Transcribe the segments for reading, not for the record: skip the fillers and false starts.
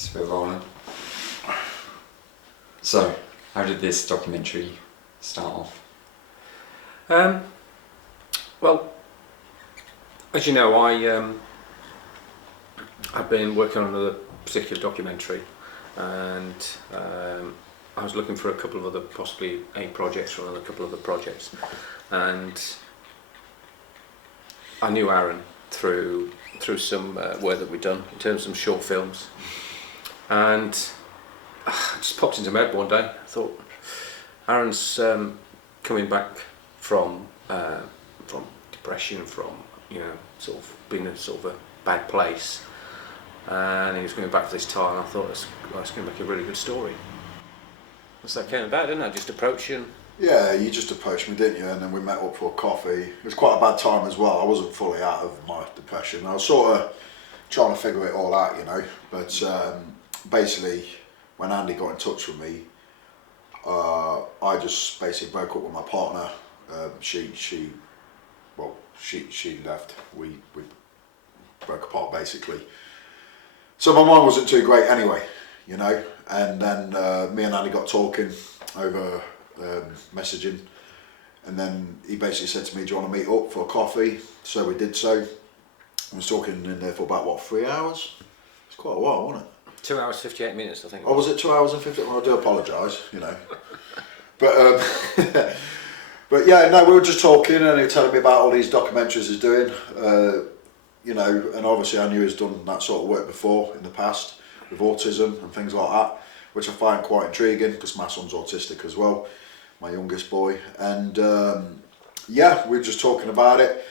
guess we're rolling. So, how did this documentary start off? Well, as you know, I've been working on another particular documentary, and I was looking for a couple of other, possibly a projects or a couple of other projects, and I knew Aaron through some work that we'd done in terms of some short films, and it just popped into my head one day. I thought, Aaron's coming back from depression, from sort of being in sort of a bad place, and he was going back to this time. I thought that's going to make a really good story. So that came about, didn't I? Just approach you. And yeah, you just approached me, didn't you? And then we met up for a coffee. It was quite a bad time as well. I wasn't fully out of my depression. I was sort of trying to figure it all out, But basically, when Andy got in touch with me, I just basically broke up with my partner. She left. We broke apart basically. So my mind wasn't too great anyway, And then me and Andy got talking over messaging, and then he basically said to me, "Do you want to meet up for a coffee?" So we did so. I was talking in there for about 3 hours. It's quite a while, wasn't it? 2 hours 58 minutes, I think. Oh, was it 2 hours and 50? Well, I do apologise, But but yeah, no, we were just talking, and he was telling me about all these documentaries he's doing, and obviously I knew he's done that sort of work before in the past with autism and things like that, which I find quite intriguing because my son's autistic as well, my youngest boy, and we were just talking about it,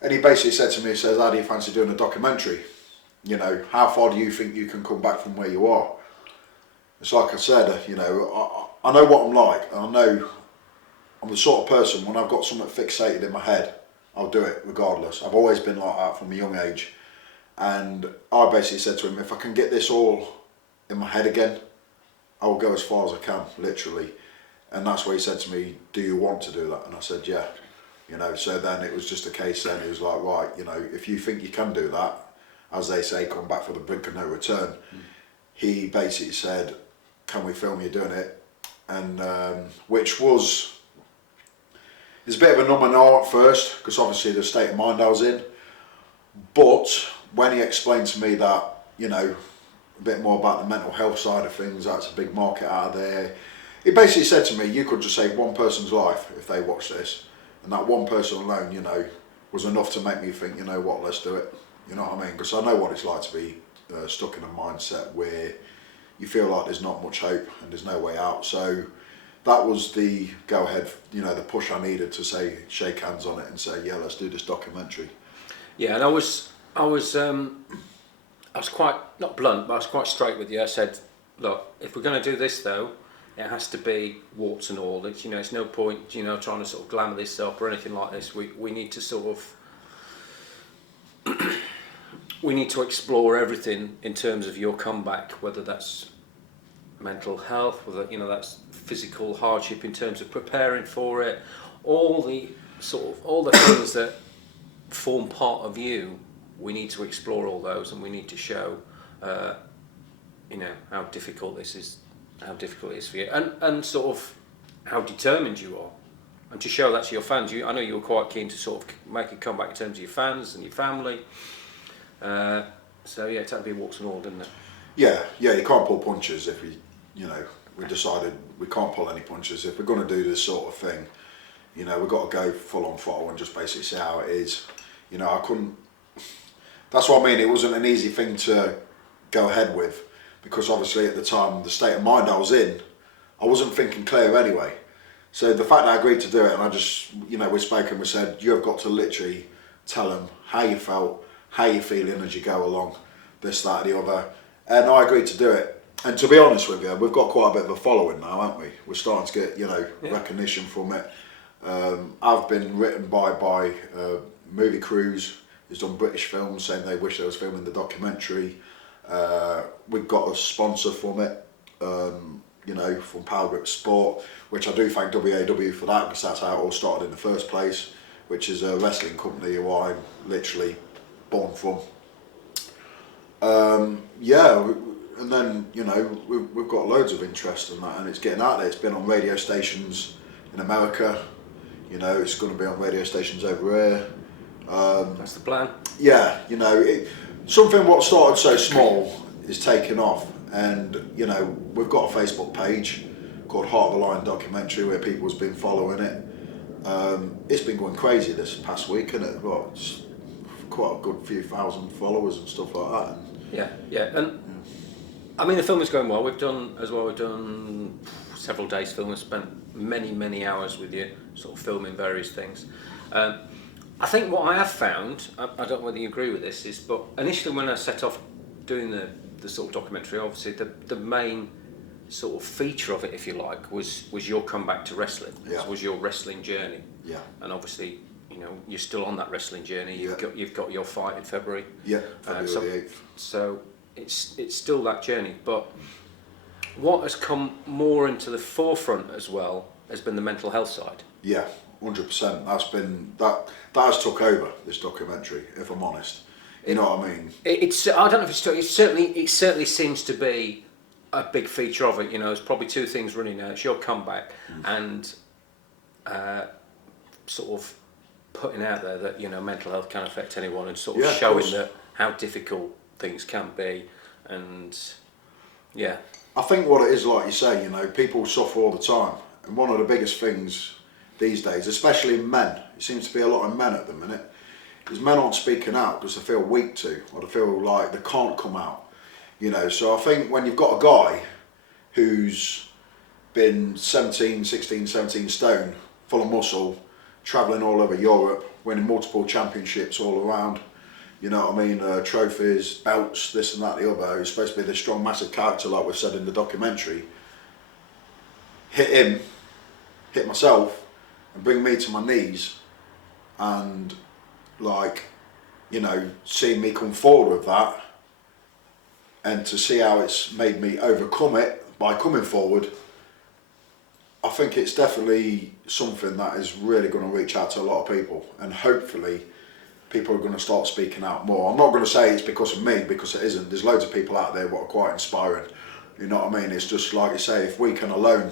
and he basically said to me, he says, "How do you fancy doing a documentary? How far do you think you can come back from where you are?" It's like I said, I know what I'm like, and I know I'm the sort of person, when I've got something fixated in my head, I'll do it regardless. I've always been like that from a young age. And I basically said to him, if I can get this all in my head again, I will go as far as I can, literally. And that's why he said to me, "Do you want to do that?" And I said, "Yeah." So then it was just a case then, he was like, "Right, if you think you can do that, as they say, come back for the brink of no return." He basically said, "Can we film you doing it?" And which was, it's a bit of a no at first, because obviously the state of mind I was in. But when he explained to me that, a bit more about the mental health side of things, that's a big market out of there. He basically said to me, you could just save one person's life if they watch this. And that one person alone, was enough to make me think, what, let's do it. You know what I mean? Because I know what it's like to be stuck in a mindset where you feel like there's not much hope and there's no way out. So that was the go ahead, the push I needed to say, shake hands on it and say, yeah, let's do this documentary. Yeah, and I was quite, not blunt, but I was quite straight with you. I said, look, if we're going to do this though, it has to be warts and all. It's, it's no point, trying to sort of glamour this up or anything like this. We need to sort of, we need to explore everything in terms of your comeback, whether that's mental health, whether that's physical hardship in terms of preparing for it, all the things that form part of you. We need to explore all those, and we need to show how difficult this is, how difficult it is for you, and sort of how determined you are, and to show that to your fans. I know you were quite keen to sort of make a comeback in terms of your fans and your family. So yeah, it had to be walks and all, didn't it? Yeah, you can't pull punches if we decided we can't pull any punches. If we're going to do this sort of thing, we've got to go full on throttle and just basically see how it is. I couldn't, that's what I mean, it wasn't an easy thing to go ahead with, because obviously at the time, the state of mind I was in, I wasn't thinking clear anyway. So the fact that I agreed to do it, and I just, we spoke and we said, you have got to literally tell them how you felt, how you're feeling as you go along, this, that, the other. And I agreed to do it. And to be honest with you, we've got quite a bit of a following now, haven't we? We're starting to get, recognition from it. I've been written by movie crews who's done British films saying they wish they was filming the documentary. We've got a sponsor from it, from Power Grip Sport, which I do thank WAW for that, because that's how it all started in the first place, which is a wrestling company who I'm literally born from. and then you know we've got loads of interest in that, and it's getting out there. It's been on radio stations in America. You know, it's going to be on radio stations over here. That's the plan. Yeah, you know, something what started so small is taking off, and you know we've got a Facebook page called Heart of the Lion Documentary where people's been following it. It's been going crazy this past week, isn't it? Well, it's quite a good few thousand followers and stuff like that. And Yeah, and I mean the film is going well. We've done several days filming, spent many hours with you, sort of filming various things. I think what I have found, I don't know whether you agree with this, but initially when I set off doing the sort of documentary, obviously the main sort of feature of it, if you like, was your comeback to wrestling. Yeah. Was your wrestling journey. yeah, And obviously, you know, you're still on that wrestling journey. You've got your fight in February. yeah, February 8th. So it's still that journey, but what has come more into the forefront as well has been the mental health side. Yeah, 100%. That has took over this documentary, if I'm honest. You know what I mean? It's I don't know if it certainly seems to be a big feature of it. You know, there's probably two things running now. It's your comeback and sort of putting out there that, you know, mental health can affect anyone, and sort of Yeah, of showing course. that how difficult things can be. And yeah, I think what it is, like you say, you know, people suffer all the time, and one of the biggest things these days, especially in men, it seems to be a lot in men at the minute, is men aren't speaking out because they feel weak to, or they feel like they can't come out. You know, so I think when you've got a guy who's been 16, 17 stone, full of muscle, travelling all over Europe, winning multiple championships all around, you know what I mean, trophies, belts, this and that, the other, who's supposed to be this strong, massive character like we've said in the documentary, hit him, hit myself, and bring me to my knees, and like, you know, seeing me come forward with that, and to see how it's made me overcome it by coming forward, I think it's definitely something that is really going to reach out to a lot of people, and hopefully people are going to start speaking out more. I'm not going to say it's because of me, because it isn't. There's loads of people out there what are quite inspiring. You know what I mean? It's just like you say, if we can alone,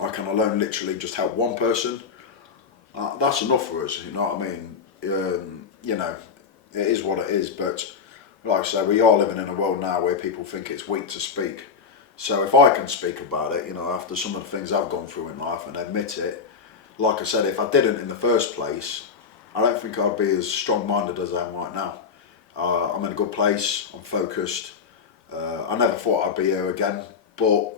I can alone literally just help one person, that's enough for us, you know what I mean? You know, it is what it is, but like I say, we are living in a world now where people think it's weak to speak. So if I can speak about it, you know, after some of the things I've gone through in life and admit it, like I said, if I didn't in the first place, I don't think I'd be as strong-minded as I am right now. I'm in a good place, I'm focused. I never thought I'd be here again, but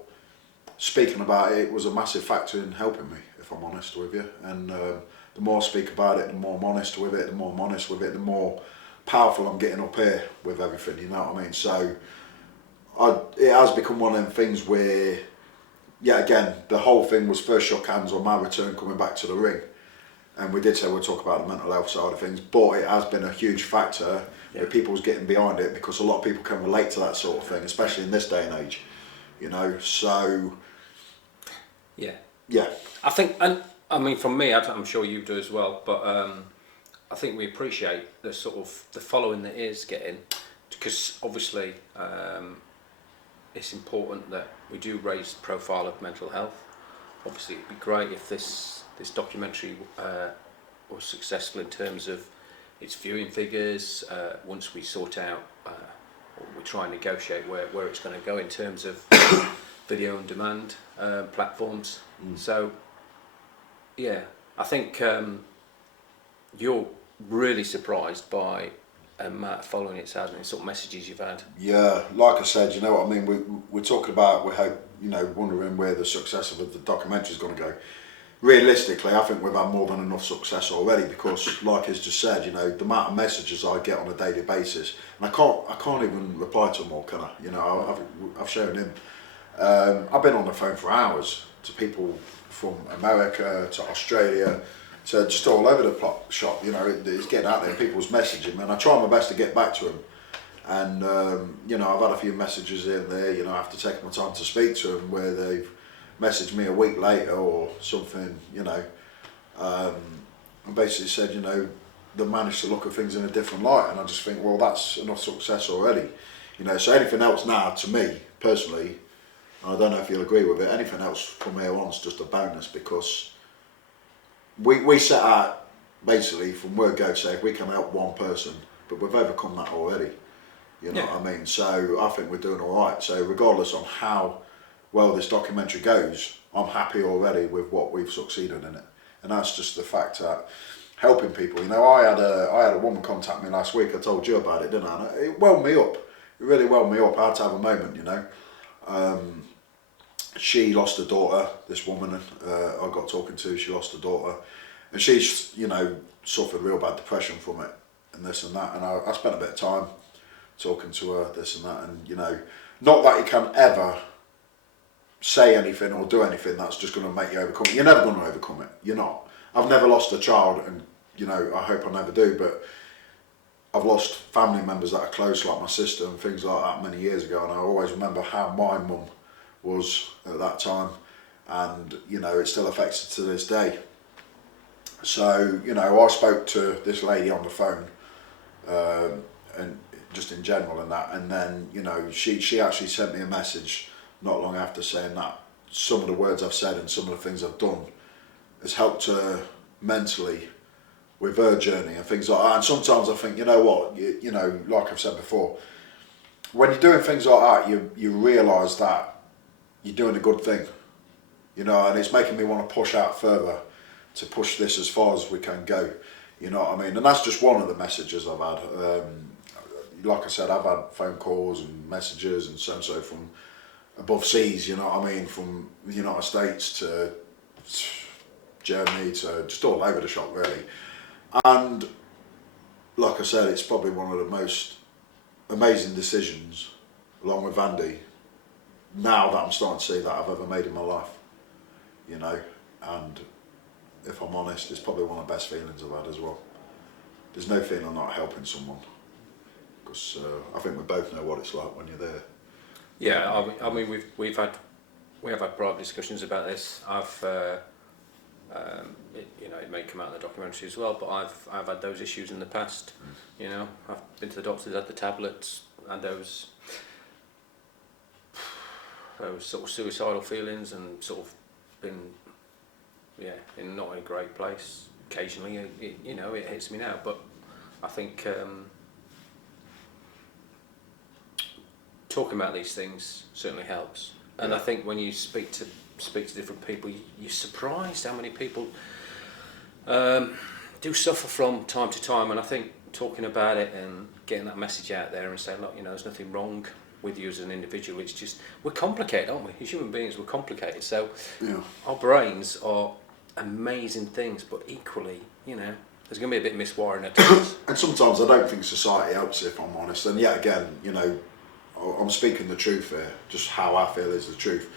speaking about it was a massive factor in helping me, if I'm honest with you. And the more I speak about it, the more I'm honest with it, the more powerful I'm getting up here with everything, you know what I mean? So it has become one of them things where, yeah, again, the whole thing was first shook hands on my return coming back to the ring. And we did say we'll talk about the mental health side of things, but it has been a huge factor where people's getting behind it, because a lot of people can relate to that sort of thing, especially in this day and age, you know, so... Yeah. I think, and I mean, from me, I'm sure you do as well, but I think we appreciate the sort of the following that is getting, because obviously it's important that we do raise the profile of mental health. Obviously, it'd be great if this documentary was successful in terms of its viewing figures. Once we sort out, or we try and negotiate where it's going to go in terms of video on demand platforms. So, yeah, I think you're really surprised by amount of following it's had and the sort of messages you've had. Yeah, like I said, you know what I mean, we're talking about, we hope, you know, wondering where the success of the documentary is going to go. Realistically, I think we've had more than enough success already, because like he's just said, you know, the amount of messages I get on a daily basis, and I can't even reply to them all, can I? You know, I've shown him. I've been on the phone for hours to people from America to Australia, to just all over the shop. You know, it's getting out there. People's messaging, and I try my best to get back to them. And you know, I've had a few messages in there. You know, after taking my time to speak to them, where they've messaged me a week later or something. You know, and basically said, you know, they managed to look at things in a different light. And I just think, well, that's enough success already. You know, so anything else now, to me personally, I don't know if you'll agree with it, anything else from here on is just a bonus, because we set out basically from word go to say if we can help one person, but we've overcome that already. You know what I mean? So I think we're doing all right. So regardless on how well this documentary goes, I'm happy already with what we've succeeded in it. And that's just the fact that helping people. You know, I had a woman contact me last week. I told you about it, didn't I? And it welled me up. It really welled me up. I had to have a moment, you know. She lost her daughter. This woman I got talking to, she lost her daughter, and she's, you know, suffered real bad depression from it, and this and that. And I spent a bit of time talking to her, this and that, and you know, not that you can ever say anything or do anything that's just going to make you overcome it. You're never going to overcome it. You're not. I've never lost a child, and you know, I hope I never do, but I've lost family members that are close, like my sister and things like that, many years ago, and I always remember how my mum was at that time, and you know, it still affects her to this day. So you know, I spoke to this lady on the phone, and just in general and that, and then you know, she actually sent me a message not long after saying that some of the words I've said and some of the things I've done has helped her mentally with her journey and things like that. And sometimes I think, you know what, you know, like I've said before, when you're doing things like that, you realise that you're doing a good thing, you know, and it's making me want to push out further, to push this as far as we can go, you know what I mean? And that's just one of the messages I've had. Like I said, I've had phone calls and messages and so from above seas, you know what I mean, from the United States to Germany to just all over the shop really. And like I said, it's probably one of the most amazing decisions, along with Andy, now that I'm starting to see that I've ever made in my life, you know. And if I'm honest, it's probably one of the best feelings I've had as well. There's no feeling like helping someone, because I think we both know what it's like when you're there. Yeah, I mean we have had private discussions about this. You know, it may come out in the documentary as well, but I've had those issues in the past. You know, I've been to the doctors, had the tablets, and those sort of suicidal feelings, and sort of been, yeah, in not a great place. Occasionally, you know, it hits me now, but I think talking about these things certainly helps. And I think when you speak to different people, you're surprised how many people do suffer from time to time. And I think talking about it and getting that message out there and saying, look, you know, there's nothing wrong with you as an individual. It's just, we're complicated, aren't we? As human beings, we're complicated. So our brains are amazing things, but equally, you know, there's going to be a bit of miswiring at times. And sometimes I don't think society helps, if I'm honest. And yet again, you know, I'm speaking the truth here, just how I feel is the truth.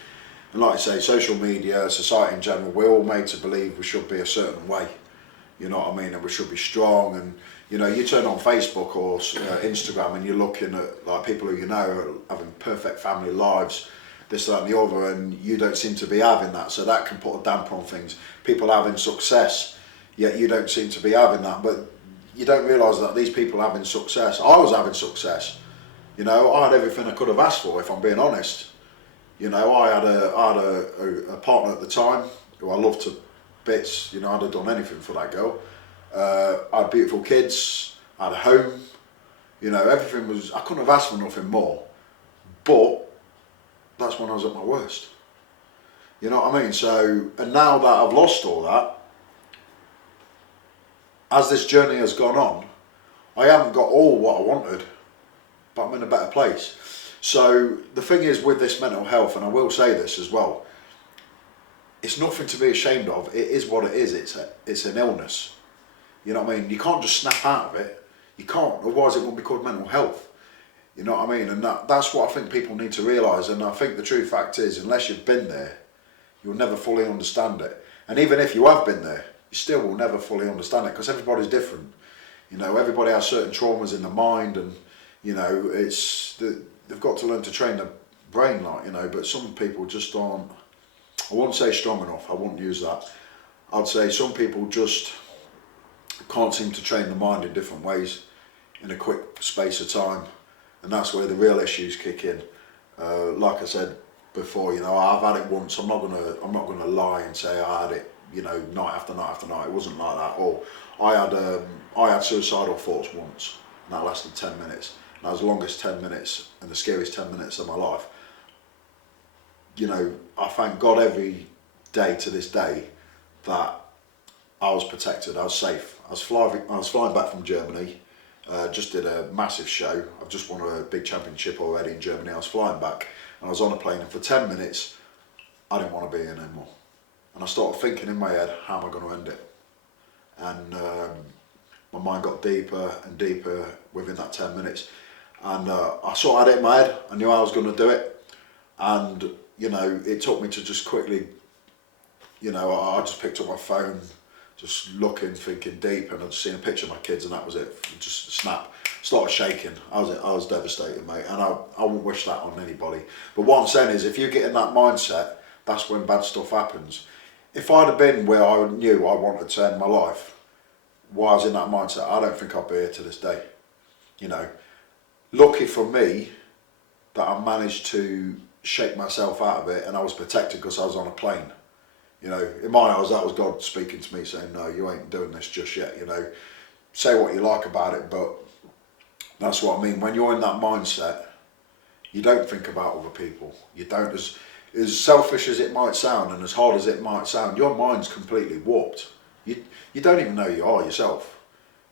And like I say, social media, society in general, we're all made to believe we should be a certain way, you know what I mean, and we should be strong. And you know, you turn on Facebook or Instagram and you're looking at like people who you know are having perfect family lives, this, that and the other, and you don't seem to be having that, so that can put a damper on things. People having success, yet you don't seem to be having that, but you don't realise that these people having success, I was having success, you know, I had everything I could have asked for, if I'm being honest. You know, I had a partner at the time who I loved to bits, you know, I'd have done anything for that girl. I had beautiful kids, I had a home, you know, everything was, I couldn't have asked for nothing more. But that's when I was at my worst. You know what I mean? So, and now that I've lost all that, as this journey has gone on, I haven't got all what I wanted, but I'm in a better place. So the thing is with this mental health, and I will say this as well, it's nothing to be ashamed of. It is what it is. It's an illness. You know what I mean? You can't just snap out of it. You can't, otherwise it won't be called mental health. You know what I mean? And that's what I think people need to realise. And I think the true fact is, unless you've been there, you'll never fully understand it. And even if you have been there, you still will never fully understand it, because everybody's different. You know, everybody has certain traumas in the mind, and you know, they've got to learn to train their brain, like, you know. But some people just aren't, I wouldn't say strong enough, I wouldn't use that. I'd say some people just can't seem to train the mind in different ways in a quick space of time. and that's where the real issues kick in. Like I said before, you know, I've had it once. I'm not gonna lie and say I had it, you know, night after night after night. It wasn't like that. Or I had suicidal thoughts once, and that lasted 10 minutes. And that was the longest 10 minutes and the scariest 10 minutes of my life. You know, I thank God every day to this day that I was protected. I was safe. I was flying back from Germany. Just did a massive show. I've just won a big championship already in Germany. I was flying back and I was on a plane, and for 10 minutes I didn't want to be here anymore. And I started thinking in my head, how am I going to end it? And my mind got deeper and deeper within that 10 minutes. And I sort of had it in my head. I knew I was going to do it. And, you know, it took me to just quickly, you know, I just picked up my phone, just looking, thinking deep, and I'd seen a picture of my kids, and that was it. Just snap, started shaking. I was devastated, mate, and I wouldn't wish that on anybody. But what I'm saying is, if you get in that mindset, that's when bad stuff happens. If I'd have been where I knew I wanted to end my life, while I was in that mindset, I don't think I'd be here to this day. You know, lucky for me that I managed to shake myself out of it, and I was protected because I was on a plane. You know, in my eyes, that was God speaking to me, saying, no, you ain't doing this just yet, you know. Say what you like about it, but that's what I mean. When you're in that mindset, you don't think about other people. You don't, as selfish as it might sound and as hard as it might sound, your mind's completely warped. You don't even know you are yourself,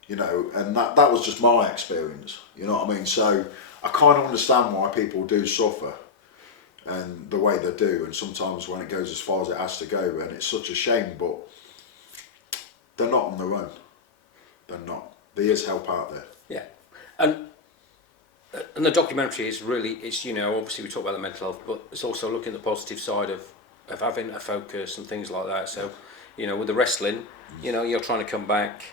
you know, and that was just my experience, you know what I mean? So I kind of understand why people do suffer and the way they do, and sometimes when it goes as far as it has to go, and it's such a shame, but they're not on their own. They're not. There is help out there. Yeah, and the documentary is really, it's, you know, obviously we talk about the mental health, but it's also looking at the positive side of having a focus and things like that. So, you know, with the wrestling, you know, you're trying to come back,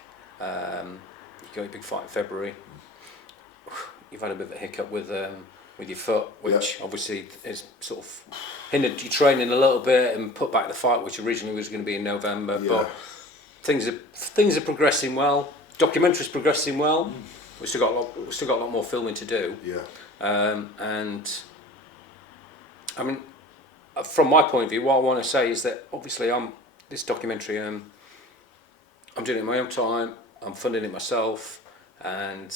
you got a big fight in February, you've had a bit of a hiccup with your foot, which obviously is sort of hindered your training a little bit and put back the fight, which originally was going to be in November. But things are progressing well. Documentary's progressing well. We've still got a lot more filming to do. And I mean, from my point of view, what I want to say is that obviously this documentary, I'm doing it in my own time. I'm funding it myself, and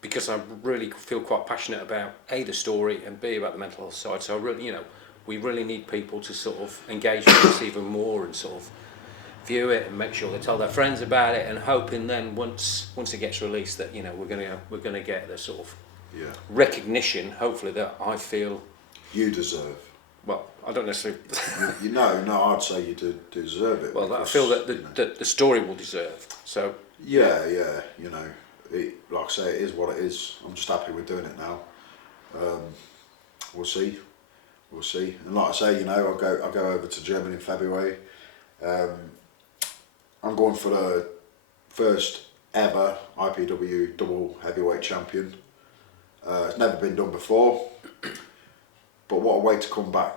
because I really feel quite passionate about A, the story, and B, about the mental health side. So I really, you know, we really need people to sort of engage with us even more and sort of view it and make sure they tell their friends about it, and hoping then once it gets released that, you know, we're gonna get the sort of recognition, hopefully, that I feel you deserve. Well, I don't necessarily. you know, no, I'd say you deserve it. Well, because, I feel that the story will deserve. So yeah, you know, like I say, it is what it is. I'm just happy we're doing it now. We'll see. And like I say, you know, I'll go over to Germany in February. I'm going for the first ever IPW double heavyweight champion. It's never been done before, but what a way to come back.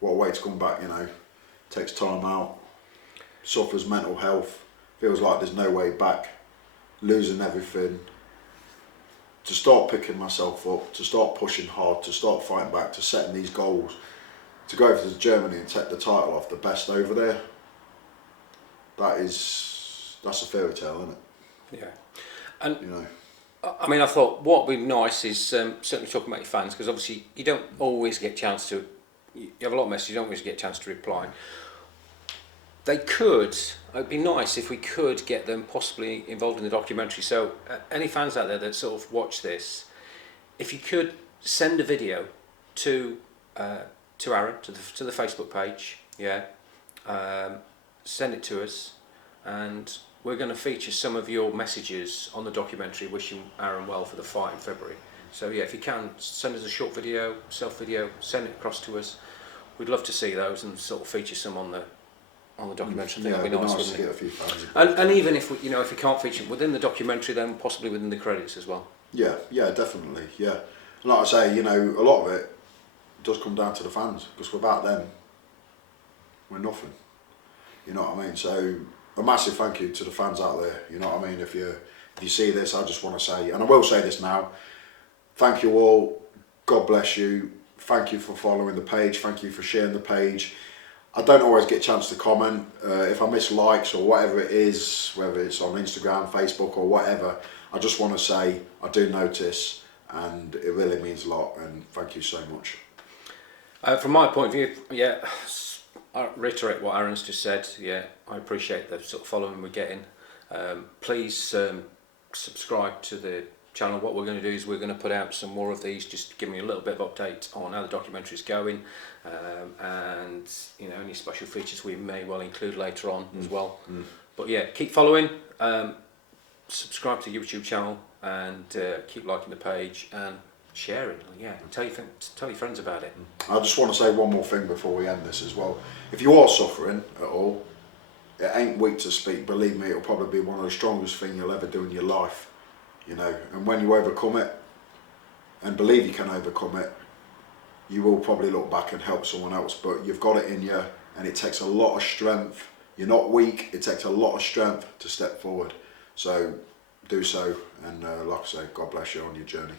What a way to come back, you know. Takes time out, suffers mental health, feels like there's no way back, losing everything. To start picking myself up, to start pushing hard, to start fighting back, to setting these goals, to go over to Germany and take the title off the best over there. That's a fairy tale, isn't it? Yeah, and you know, I mean, I thought what would be nice is certainly talking about your fans, because obviously you don't always get a chance to. You have a lot of messages, you don't always get a chance to reply. It'd be nice if we could get them possibly involved in the documentary. So any fans out there that sort of watch this, if you could send a video to Aaron, to the Facebook page, send it to us, and we're going to feature some of your messages on the documentary, wishing Aaron well for the fight in February. So yeah, if you can, send us a short video, self-video, send it across to us. We'd love to see those and sort of feature some on the documentary. I think that'd be nice, wouldn't it? To get a few fans and even if we, you know, if we can't feature it within the documentary, then possibly within the credits as well. Yeah, definitely, yeah. And like I say, you know, a lot of it does come down to the fans, because without them, we're nothing. You know what I mean? So a massive thank you to the fans out there. You know what I mean? If you see this, I just want to say, and I will say this now, thank you all. God bless you. Thank you for following the page. Thank you for sharing the page. I don't always get a chance to comment. If I miss likes or whatever it is, whether it's on Instagram, Facebook or whatever, I just want to say I do notice, and it really means a lot, and thank you so much. From my point of view, yeah, I reiterate what Aaron's just said. Yeah, I appreciate the sort of following we're getting. Please subscribe to the channel. What we're going to do is we're going to put out some more of these, just to give me a little bit of update on how the documentary is going, and you know, any special features we may well include later on as well. But yeah, keep following, subscribe to the YouTube channel, and keep liking the page and sharing. Yeah, tell your friends about it. I just want to say one more thing before we end this as well. If you are suffering at all, it ain't weak to speak. Believe me, it'll probably be one of the strongest things you'll ever do in your life. You know, and when you overcome it, and believe you can overcome it, you will probably look back and help someone else. But you've got it in you, and it takes a lot of strength. You're not weak. It takes a lot of strength to step forward. So do so, and like I say, God bless you on your journey.